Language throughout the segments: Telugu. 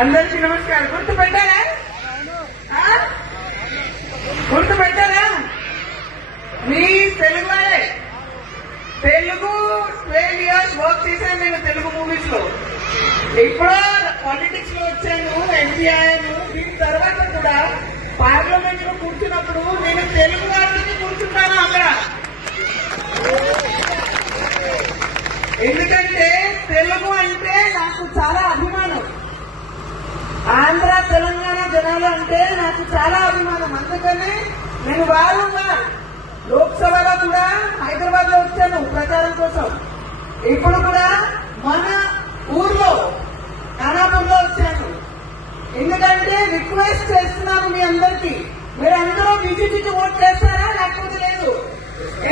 అందరికీ నమస్కారం. గుర్తు పెట్టారా? గుర్తు పెట్టారా? మీ తెలుగు వాళ్ళే. తెలుగు 12 years వర్క్ చేశాను నేను తెలుగు మూవీస్ లో. ఇప్పుడు పాలిటిక్స్ లో వచ్చాను, ఎంపీ అయ్యాను. దీని తర్వాత కూడా పార్లమెంట్ లో కూర్చున్నప్పుడు నేను తెలుగు వాళ్ళకి కూర్చుంటాను అక్కడ. ఎందుకంటే తెలుగు అంటే నాకు చాలా అభిమానం. ఆంధ్ర తెలంగాణ జనాలు అంటే నాకు చాలా అభిమానం. అందుకనే నేను వారంగా లోక్సభలో కూడా హైదరాబాద్ లో వచ్చాను ప్రచారం కోసం. ఇప్పుడు కూడా మన ఊర్లో ఖానాపూర్లో వచ్చాను. ఎందుకంటే రిక్వెస్ట్ చేస్తున్నాను మీ అందరికీ, మీరు అందరూ బీజేపీకి ఓట్ చేస్తారా లేకపోతే లేదు?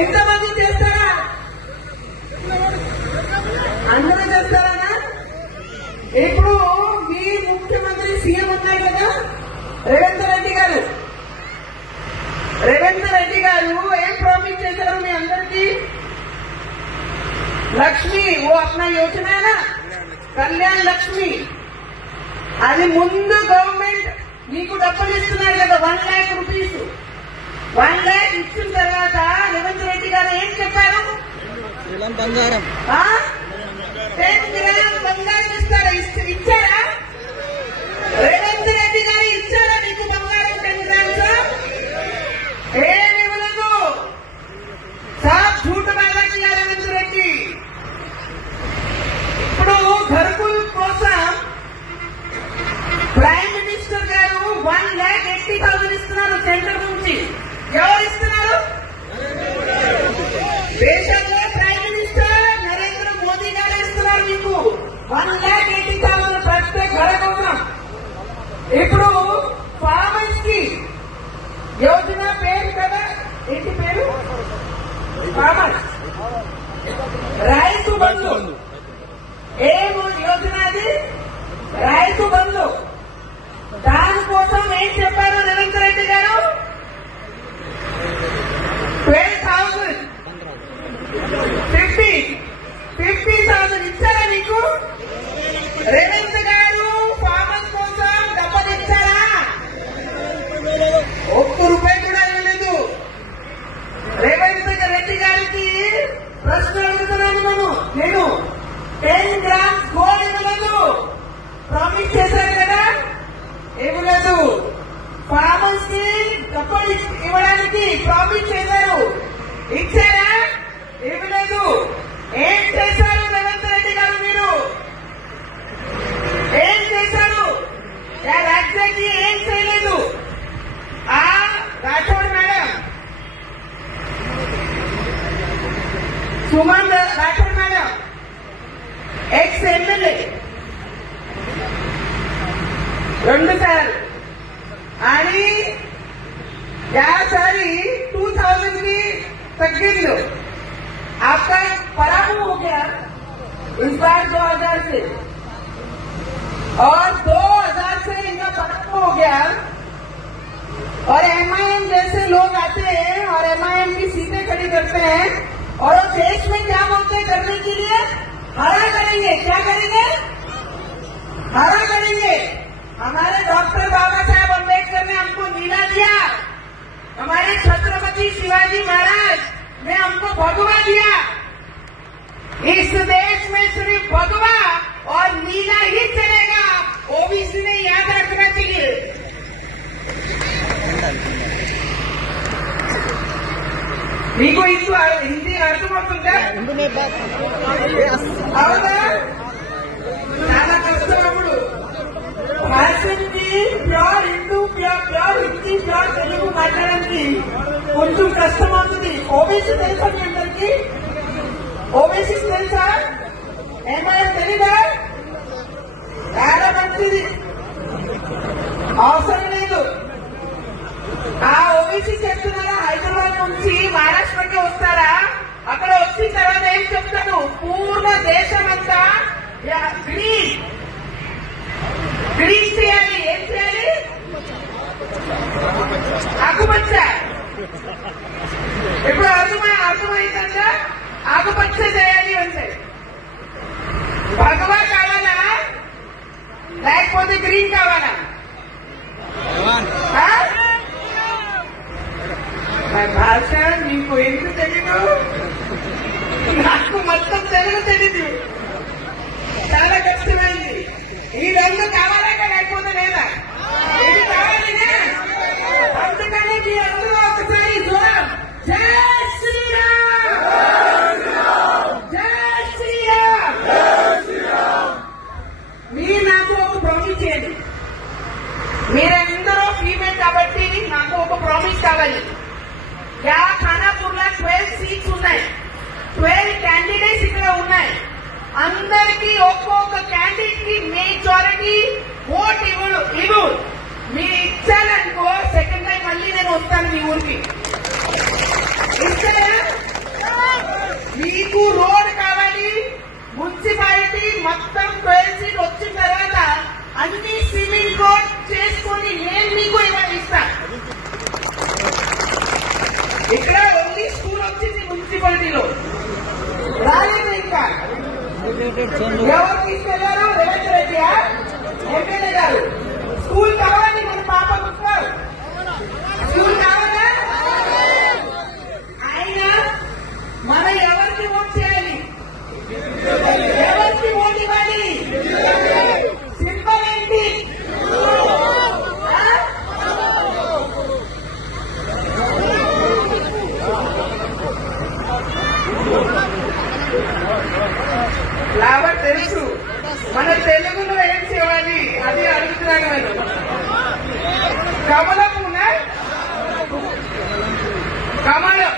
ఎంతమంది చేస్తారా? అందరూ చేస్తారా? ఇప్పుడు మీ ముఖ్యమంత్రి సీఎం ఉన్నాయి కదా రేవంత్ రెడ్డి గారు. రేవంత్ రెడ్డి గారు ఏం ప్రామిస్ చేశారు మీ అందరికీ? లక్ష్మి ఓ అప్నా యోజన కళ్యాణ్ లక్ష్మి, అది ముందు గవర్నమెంట్ మీకు డబ్బులు ఇస్తున్నారు కదా 1 lakh రూపీస్. 1 lakh ఇచ్చిన తర్వాత రేవంత్ రెడ్డి గారు ఏం చెప్పారు? 10 గ్రామ్ బంగారం ఇస్తారా? ఇచ్చారా? రేవంత్ రెడ్డి గారు ఇచ్చారా మీకు బంగారం 10 grams? ఏమి ఇవ్వలేదు. సాబ్ झूठ బాగా చేయాలి రేవంత్ రెడ్డి. ఇప్పుడు ఘర్కుల్ కోసం ప్రైమ్ మినిస్టర్ గారు 1,80,000 ఇస్తున్నారు సెంటర్ నుంచి. ఎవరు ఇస్తున్నారు? దేశంలో ప్రైమ్ మినిస్టర్ నరేంద్ర మోదీ గారు ఇస్తున్నారు మీకు 1,80,000 ప్రత్యేక ఘర కోసం. ఇప్పుడు ఫార్మర్స్ కి యోజన పేరు కదా, ఏంటి పేరు? ఫార్మర్స్ రైతు బంధు. ఏం యోజన అది? రైతు బంధు. దానికోసం ఏం చెప్పారు రేవంత్ రెడ్డి గారు? 12,000 50,000 ఇచ్చారా మీకు? రేవంత్ గారు ఫార్మర్స్ కోసం డబ్బులు ఇచ్చారా? ₹1 కూడా ఇవ్వలేదు. రేవంత్ రెడ్డి గారికి ప్రశ్న అడుగుతున్నాను నేను. 10 grams గోల్డ్ ఇవ్వలేదు. ప్రామిస్ చేశారు కదా, ఇవ్వలేదు. ఫార్మర్స్ కి డబ్బులు ఇవ్వడానికి ప్రామిస్ చేశారు, ఇచ్చారా? ఇవ్వలేదు. ఏం చేశారు రేవంత్ రెడ్డి గారు? మీరు ఏం చేశారు? ఎగ్జాక్ట్లీ ఏం చేయలేదు. ఆ Rathod madam, Suman Rathod madam, ex MLA 2 సార్లు అని यासारी 2000 की तकरीर आपका पराभव हो गया इस बार 2000 से, और 2000 से इनका पराभव हो गया. और एमआईएम जैसे लोग आते हैं और एमआईएम की सीटें खड़ी करते हैं और वो देश में क्या बोलते करने के लिए हरा करेंगे. क्या करेंगे? हरा करेंगे. हमारे डॉक्टर बाबा साहब अम्बेडकर ने हमको नीला दिया, हमारे छत्रपति शिवाजी महाराज ने हमको भगवा दिया. इस देश में सिर्फ भगवा और नीला ही चलेगा. ओबीसी ने याद रखना चाहिए. మీకు ఇందు హిందీ అర్థమవుతుందా? అవునా? చాలా కష్టం. అప్పుడు భాషకి pure Hindu, pure Hindi, pure Telugu మాట్లాడడానికి కొంచెం కష్టం అవుతుంది. ఓబీసీ తెలుసా మీ అందరికి? ఓబీసీ తెలుసా? ఏమైనా తెలీదా? చాలా మంచిది, అవసరం లేదు. ఆ ఓబీసీ చెప్తున్నారా హైదరాబాద్ నుంచి మహారాష్ట్రకి వస్తారా? అక్కడ వచ్చిన తర్వాత ఏం చెప్తాను? పూర్ణ దేశం అంతా గ్రీన్ చేయాలి. ఏం చేయాలి? ఆకుపచ్చ. ఇప్పుడు అర్థమైందా? ఆకుపచ్చ చేయాలి అంటే భగవా కావాలా లేకపోతే గ్రీన్ గ్రీన్ కావాలా? జవాన్ ఆ? నా భాష నీకు ఎందుకు తెలీదు? నాకు మొత్తం తెలుగు తెలీదు. చాలా కష్టమైంది. ఈ రంగు కావాలా లేకపోతే లేదా? ఇది కావాలిగా. అందుకని మీ అందరూ ఒకసారి జోరం జై శ్రీరామ్, జై శ్రీరామ్. మీరు నాకు ఒక ప్రామిస్ చేయండి. మీరందరూ ఫీమేల్ కాబట్టి నాకు ఒక ప్రామిస్ కావాలి. యా ఖానాపూర్ లో 12 సీట్స్ ఉన్నాయి. 12 క్యాండిడేట్స్ ఇక్కడ ఉన్నాయి. అందరికీ ఒక్కొక్క క్యాండిడేట్ కి మెజారిటీ ఓట్ ఇవ్వు. మీరు ఇచ్చారనుకో సెకండ్ టైం మళ్ళీ నేను వస్తాను మీ ఊరికి. ఇస్తారా? మీకు రోడ్ కావాలి. మున్సిపాలిటీ మొత్తం 12 సీట్ వచ్చిన తర్వాత అన్ని సిమెంట్ రోడ్ చేసుకొని నేను మీకు ఇవాళ ఇస్తాను. ఇక్కడ ఓన్లీ స్కూల్ వచ్చింది మున్సిపాలిటీలో, రాలేదు ఇంకా. ఎవరు తీసుకెళ్లారు? రేవంత్ రెడ్డి ఎమ్మెల్యే గారు. స్కూల్ కావాలి మన పాపకు. స్కూల్ కావాలా? ఆయన మన ఎవరికి ఓట్ చేయాలి? ఎవరికి ఓట్ ఇవ్వాలి? సింపుల్ ఏంటి? లాభం తెలుసు. మన తెలుగులో ఏం చేయాలి అది అడుగుతున్నాను నేను. కమలమున కమలం.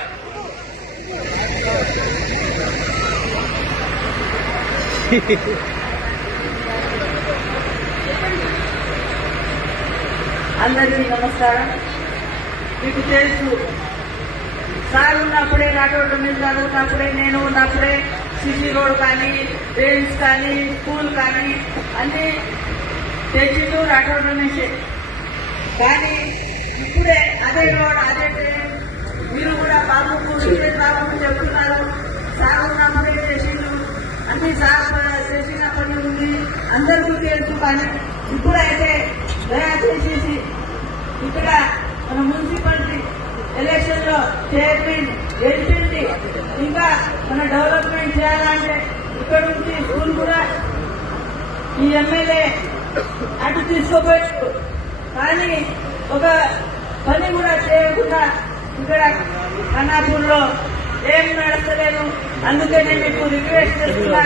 అందరికీ నమస్కారం. మీకు తెలుసు, సార్ ఉన్నప్పుడే రాటోడ్ల మీద చదువుకున్నప్పుడే నేను ఉన్నప్పుడే సిసి రోడ్ కానీ డ్రైన్స్ కానీ స్కూల్ కానీ అన్ని తెచ్చిండు రాటోడ్ల నుంచి. కానీ ఇప్పుడే అదే రోడ్ అదే డ్రైన్ మీరు కూడా బాబుకు విజయ్ బాబుకు చెప్తున్నారు. సార్ ఉన్నప్పుడే చేసిండు, అన్ని సార్ చేసిన పని ఉంది అందరికీ తెలుసు. కానీ ఇప్పుడైతే దయచేసి ఇక్కడ మన మున్సిపాలిటీ ఎలక్షన్ లో చైర్మన్ గెలిచింది. ఇంకా మన డెవలప్మెంట్ చేయాలంటే ఇక్కడ నుంచి స్కూల్ కూడా ఈ ఎమ్మెల్యే అటు తీసుకోపోయాడు. కానీ ఒక పని కూడా చేయకుండా ఇక్కడ ఖానాపూర్ లో ఏం నడస్తలేదు. అందుకే నేను మీకు రిక్వెస్ట్ చేస్తున్నా,